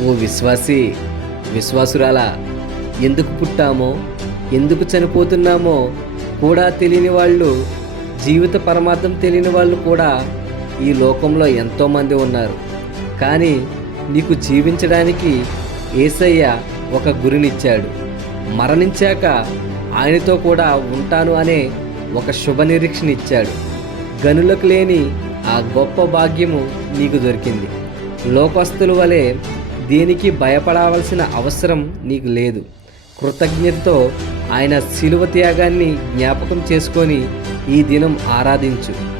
ఓ విశ్వాసి, విశ్వాసురాలా, ఎందుకు పుట్టామో, ఎందుకు చనిపోతున్నామో కూడా తెలియని వాళ్ళు, జీవిత పరమార్థం తెలియని వాళ్ళు కూడా ఈ లోకంలో ఎంతోమంది ఉన్నారు. కానీ నీకు జీవించడానికి యేసయ్య ఒక గురినిచ్చాడు. మరణించాక ఆయనతో కూడా ఉంటాను అనే ఒక శుభ నిరీక్షణ ఇచ్చాడు. గనులకు లేని ఆ గొప్ప భాగ్యము నీకు దొరికింది. లోకస్తుల వలె దేనికి భయపడవలసిన అవసరం నీకు లేదు. కృతజ్ఞతతో ఆయన శిలువ త్యాగాన్ని జ్ఞాపకం చేసుకొని ఈ దినం ఆరాధించు.